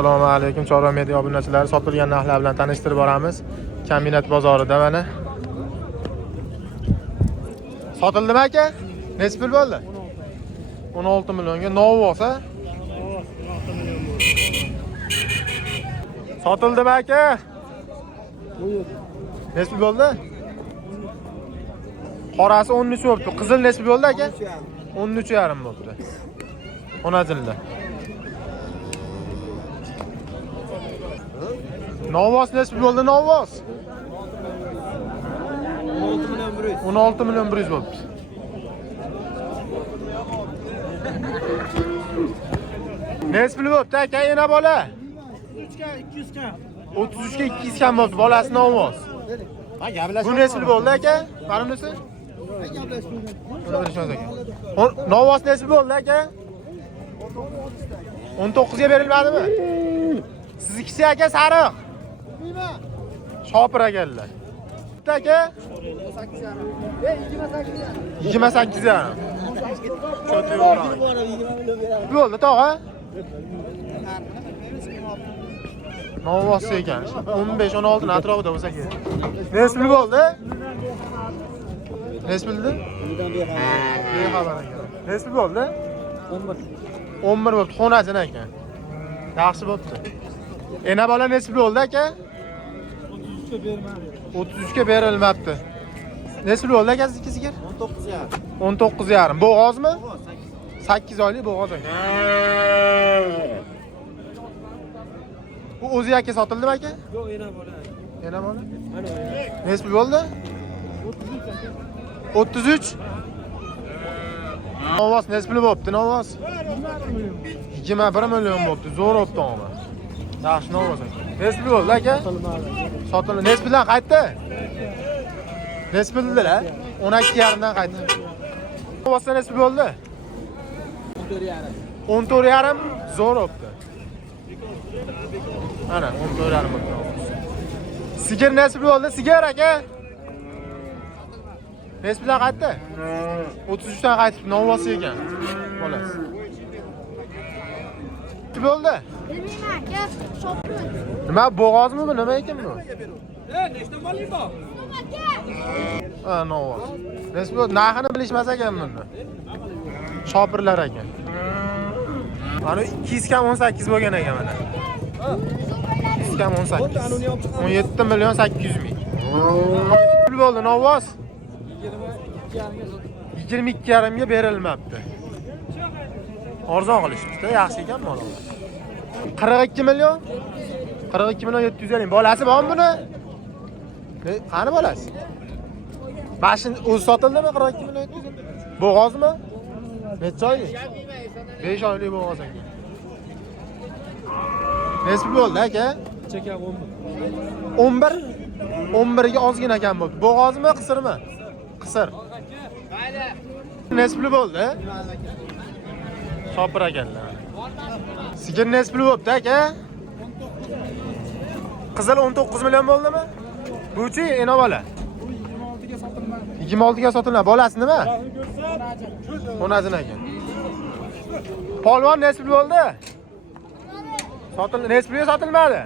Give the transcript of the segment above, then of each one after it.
Assalomu alaykum Chorva media obunachilari, sotilgan narxlar bilan tanishtirib boramiz. Kombinat bozorida mana. Sotildimi aka? Necha pul bo'ldi? 16 millionga Novos a? 16 million bo'ldi. Sotildimi aka? Necha pul bo'ldi? Qorasi 13 bo'ldi. Qizil necha pul bo'ldi aka? 13,5 bo'ldi. Ona jilda. Novos necha pul bo'ldi Novos? 16 million 100 bo'ldi. Necha pul bo'ldi aka yana bola? 200 ga 33 ga 200 kam bo'ldi bolasi Novos. Bu necha pul bo'ldi aka? Qarinisi? Novos necha pul bo'ldi aka? 19 ga berilmadimi? Siznikisi aka sariq. Shopir akanlar. Aka 28 yarim. Cho'ti yo'q. Bo'ldi tog'a. Novos ekan. 15-16 ni atrofida bo'lsa kerak. Necha pul bo'ldi? Necha puldi? Bexabar ekan. Necha pul bo'ldi? 11 bo'ldi. Xonajin ekan. Yaxshi bo'pti. Ena bola necha pul bo'ldi aka? 33 ga berilmabdi. Necha pul bo'ldi aka sizga? 19,5. Bo'g'ozmi? 8 oylik bo'g'oz aka. Bu o'zi aka sotildimi aka? Yo'q, ena bola. Ena bola? Mana. Necha pul bo'ldi? 33. Novos necha pul bo'pti Novos? 21 million bo'pti. Zo'r bo'pti ama. Yaxshi Novos aka. Necha pul bo'ldi aka? Sotildi. Necha puldan qaytdi? Necha puldilar? 12,5 dan qaytdi. Novosdan necha pul bo'ldi? 14,5. Zo'r bo'pti. Ana 14,5 bo'pti. Sigir necha pul bo'ldi? Sigir aka? Necha puldan qaytdi? 33 dan qaytib Novos ekan. Bolasi. Nima bo'ldi? Bilmayman aka, shopir. Nima bo'g'ozmi bu? Nima ekan bu? Nechta moling bor? Ha, Novos. Necha bo'ldi? Narxini bilishmas ekan buni. Shopirlar ekan. Mana 200 kam 18 bo'lgan ekan mana. 200 kam 18. 17 million 800 ming. Pul bo'ldi Novos? 22,5 ga berilmabdi. Arzon qilishibdi, yaxshi ekan bola. 42 million? 42 million 750. Bolasi bormi buni? Qani bolasi? Mashin o'zi sotildimi 42 million 750? Bo'g'ozmi? Necha oylik? 5 oylik bo'g'oz ekan. Necha pul bo'ldi aka? Cheka 11. 11 ga ozgina kam bo'ldi. Bo'g'ozmi, qisirmi? Qisir. Necha pul bo'ldi? Shopir ekanlar. Sigir necha pul bo'pti aka? Qizil 19 million bo'ldimi? Buchi ena bola. 26 ga sotiladi. Bolasi nima? Onazin ekan. Polvon necha pul bo'ldi? Sotildi. Necha pulga sotilmadi?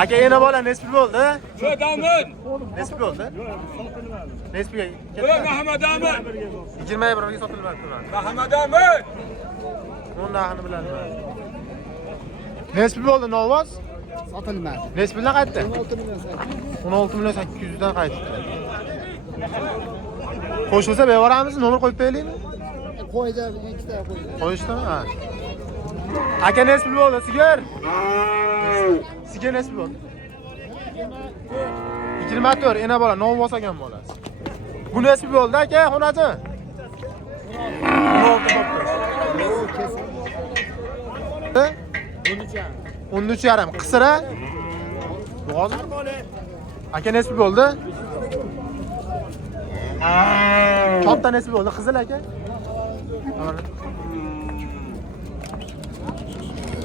Aka ena bola necha pul bo'ldi? Shu damin. Necha pul bo'ldi? Necha pulga? Ey Muhammad Amin. 21 ga sotilmadi. Muhammad Amin. Uni narxini bilaman. Necha pul bo'ldi Novos? sotilmadi. Necha puldan qaytdi? 16 million 16 million 800 dan qaytdi. Qo'shilsa beramiz, nomer qo'yib beraylikmi? Qo'yda ikkita qo'yda. Qo'yishdimi? Ha. Aka necha pul bo'ldi sigir? Sigir necha pul bo'ldi? 24 ena bola, Novos ekan bolasi. Bu necha pul bo'ldi aka, xonachi? 13,5. Qisira? Bo'g'ozmi? Aka necha pul bo'ldi? Katta necha pul bo'ldi? Qizil aka?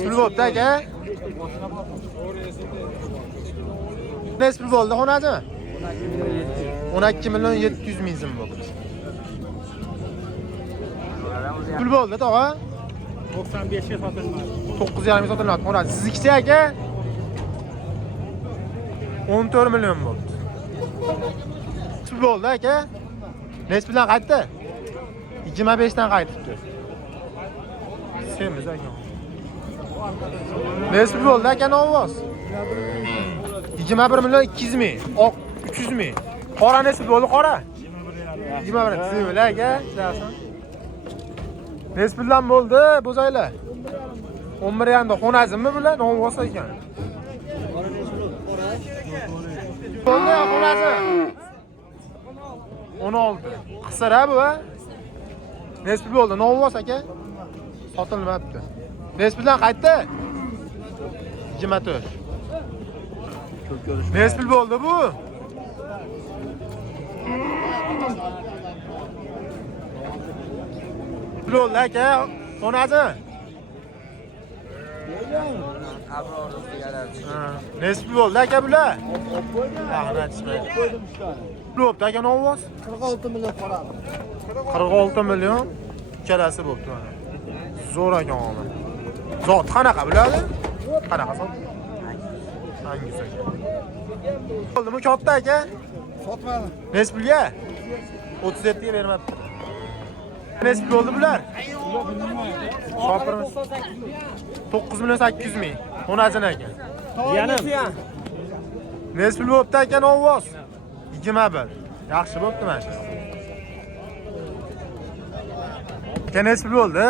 Pul bo'pti aka? Necha pul bo'ldi xonachi? 12 million 700 ming so'm bo'ldi. Pul bo'ldi, tog'a. 95 ga sotilmadi. 9,5 sotiladi. Qo'radi. Siznikicha aka 14 million bo'ldi. Pul bo'ldi aka. Nech bilan qaytdi? 25 dan qaytibdi. Semiz aka. Nech pul bo'ldi aka novoz? 21 million 200 ming. Oq 300 ming. Qora nech pul bo'ldi qora? 21. Semiz aka. Nech puldan bo'ldi bo'zaylar? 11 yanda xonazimmi bular? Novoz ekan. Bo'ldi xonazim. 16. Qisir ha bu ha? Nech pul bo'ldi? Novoz aka. Sotilmabdi. Nech puldan qaytdi? 24. Nech pul bo'ldi bu? Pul bo'ldi aka. Xonazim. Nech pul bo'ldi aka bular? Rahmat. Pul bo'ldi aka novoz? 46 million qoladi. 46 million ikkalasi bo'pti mana. Zo'r ekan omi. Zot qanaqa biladi? Qanaqa sot? Hangi aka? Bo'ldimi katta aka? Sotmadi. Nech pulga? 37 ga bermabdi. Nech pul bo'ldi bular? Shopirimiz 9 million 800 ming. Xonazin aka. Yanim. Nech pul bo'pti aka novoz? 21. Yaxshi bo'pti mana shu. Aka nech pul bo'ldi?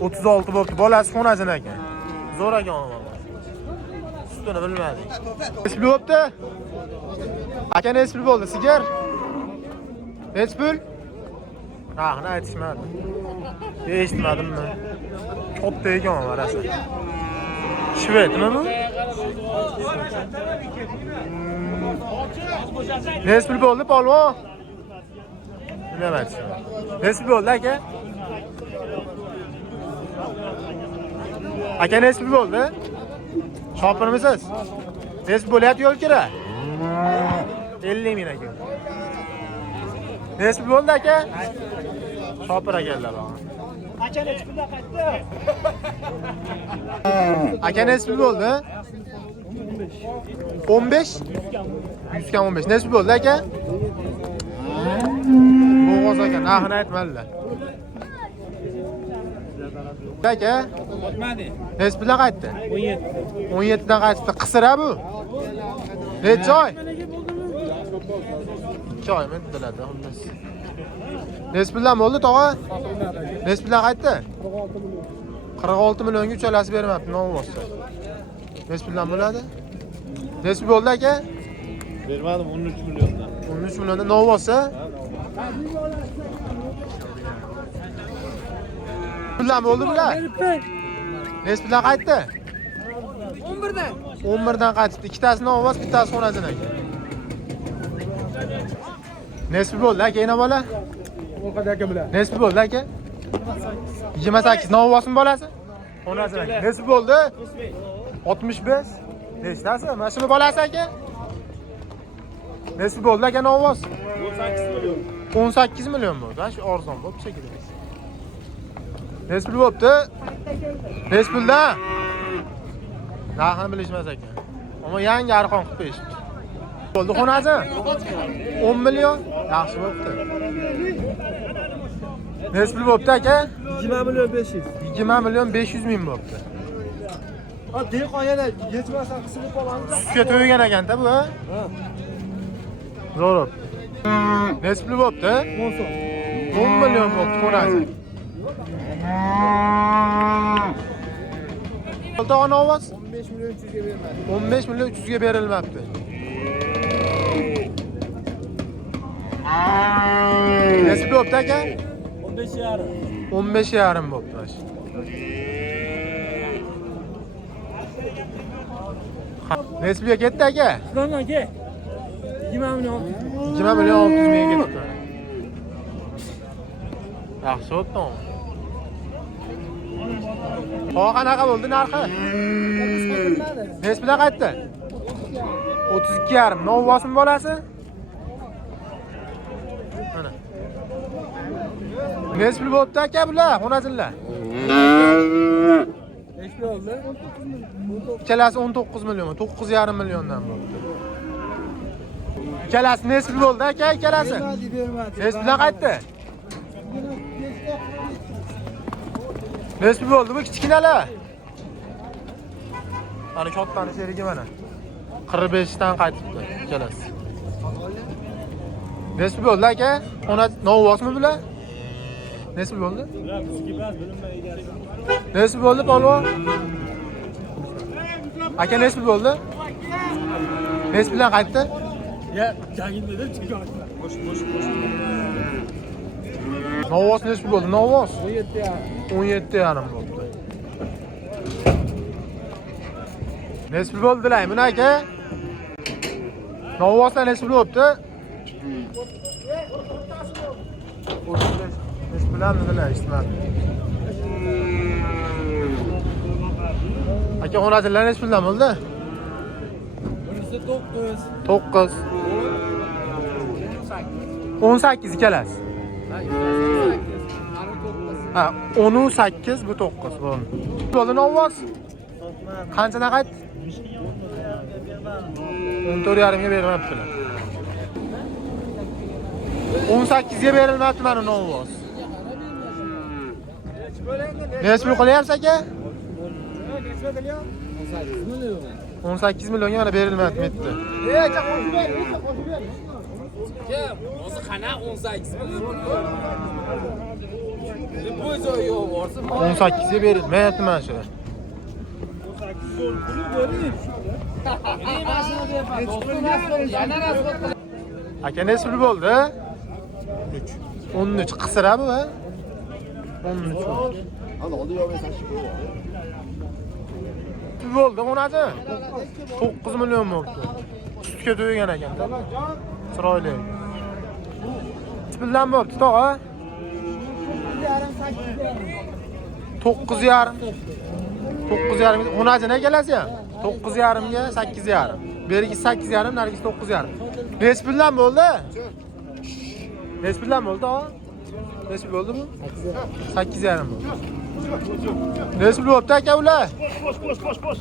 36 bo'pti. Bolasi xonazin aka. Zo'r ekan omi. Sutini bilmadik. Nech pul bo'pti? Aka nech pul bo'ldi? Sigir? Nech pul? Rahni aytishmadi. Eshitmadimmi? Katta ekan marasa. Shvedmi bu? Nech pul bo'ldi polvon? Nima aytishmadi. Nech pul bo'ldi aka? Aka nech pul bo'ldi? Shopirmisiz? Nech pul bo'lyapti yo'l kira? 50 ming aka. Nech pul bo'ldi aka? Shopir akalar. Aka nech pulda qaytdi? Aka nech pul bo'ldi? 15? 100 ga 15. Nech pul bo'ldi aka? Bo'g'oz aka, narxini aytmadilar. Aka? Nech puldan qaytdi? 17. 17 dan qaytdi. Qisir ha bu? Necha oy? 2 oymi dedilarda xullas. Nech puldan bo'ldi tog'a? Nech puldan qaytdi? 46 millionga uchalasi bermabdi novvosda. Nech puldan bo'ladi? Nech pul bo'ldi aka? Bermadim 13 milliondan. 13 millionda novvosa? Puldan bo'ldi bular? Nech puldan qaytdi? 11dan. 11 dan qaytdi. Ikkitasi novvos, bittasi xonazin aka. Nech pul bo'ldi aka, yana bola? O qadar aka bilan. Nech pul bo'ldi aka? 28 novvosmi bolasi? Xonazin aka. Nech pul bo'ldi? 65. Nechtasi? Mana shuni bolasi aka? Nech pul bo'ldi aka novvos? 18 million. 18 million bo'ldi. Ha, shu arzon bo'lib shekilli. Nech pul bo'libdi? Nech puldan? Narxini bilishmas ekan. Ammo yangi arqon qilib berishibdi. Bo'ldi xonazin? 10 million? Yaxshi bo'libdi. Nech pul bo'libdi aka? 20 million 500. 20 million 500 ming bo'libdi. Ha, dehqon yana yetmasa qisilib qolamiz. Sutga to'ygan ekan-da bu, ha? Zo'r. Nech pul bo'libdi? 10 million bo'libdi xonazin. Oltog'on ovoz? 15 million 300 ga bermadi. 15 million 300 ga berilmabdi. Nech pul bo'libdi aka? 15,5. 15,5 bo'libdi mana shu. Nech pulga ketdi aka? Qandan ke? 20 million. 20 million 600 mingga ketdi. Yaxshi o'tdi. Havo qanaqa bo'ldi narxi? Nech pulga qaytdi? 32,5. Novvosmi bolasi? Mana. Nesbil bo'libdi aka bular, xonazillar. Nechta oldi? Ikkalasi 19 million, 9,5 milliondan bo'libdi. Ikkalasi nesbil bo'ldi aka, ikkalasi. Bermadi. Nesbildan qaytdi. Nesbil bo'ldi bu kichkinalar. Ana kattani sherigi mana. 45 dan qaytibdi ikkalasi. Nesbil bo'ldi aka? Ona novvosmi bular? Nesbil bo'ldi? Nesbil bo'ldi polvon? Aka nesbil bo'ldi? Nesbildan qaytdi? Ya, jangilmedi, chiqib. Bosh. Novvos nesbil bo'ldi? Novvos 17 ya. 17,5 bo'ldi. Nesbil bo'ldilar, buni aka. Novvoslar nesbil bo'libdi. Nesbilanmidilar, eshitmadim. Aka xonazillar nesbildan bo'ldi? Bunisi 9. 9. 18 ikkalasi. Ha, 18 bu 9 bo'ldi. Bo'ldi novvos. Qanchadan qaytdi? 14,5 ga bermabdilar. 18 ga berilmabdi mana novvos. Nesbil qilyapsiz aka? 18 millionga mana berilmayapti metdi. Aka qo'shib ber, qo'shib ber. O'zi qana 18 million. Bu joyi borsa 18 ga berilmayapti mana shu. Aka nesbil bo'ldi? 3. 13 qisira bu ha? 13. Ana oldi yo'qsa shikor. Bo'ldi xonachi. 9 million bo'ldi. Sutga to'ygan ekan. Chiroyli. Bismillah bo'libdi, tog'a. 9,5. 9,5. Xonachini egalasi ham. 9,5 ga 8,5. Bergisi 8,5, nargisi 9,5. Nesbildan bo'ldi? Nesbildan bo'ldi, tog'a. Nesbil bo'ldi bu? 8,5 bo'ldi. Nesbil bo'libdi aka ular? Bosh.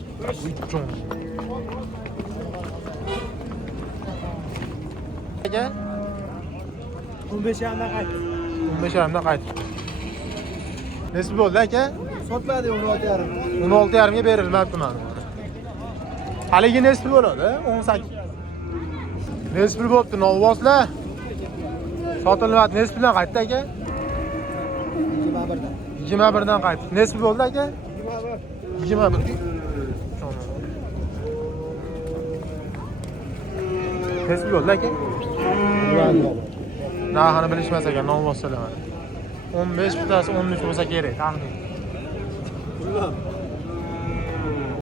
Aka 15 yandan qaytdi. 15,5 dan qaytdi. Nesbil bo'ldi aka? Sotmadi 16,5. 16,5 ga berilmabdi mana. Haligi nesbil bo'ladi, 18. Nesbil bo'libdi, novvoslar. Sotilmadi, nesbildan qaytdi aka? 21dan. 21 dan qaytdi. Nesbil bo'ldi aka? 21. Nesbil bo'ldi aka? Narxini bilishmas ekan, novvoslar mana. 15 bitasi 13 bo'lsa kerak, taxmin.